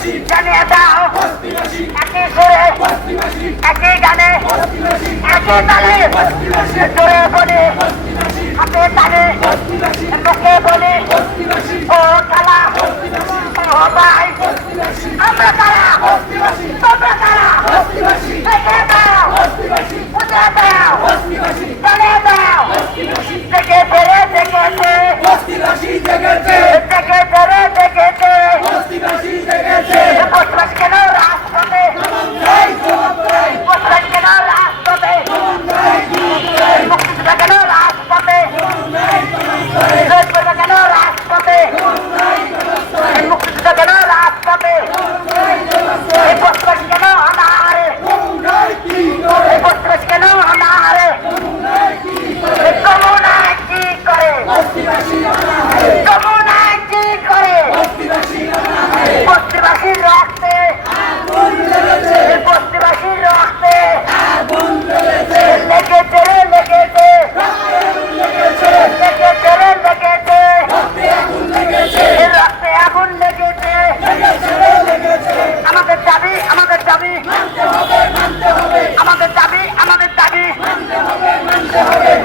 বস্তিবাসী জানিয়ে দাও বস্তিবাসী একই সুরে বস্তিবাসী একই গানে বস্তিবাসী একই তালে বস্তিবাসী জোরে বলে আমরা কারা?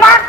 মাঠ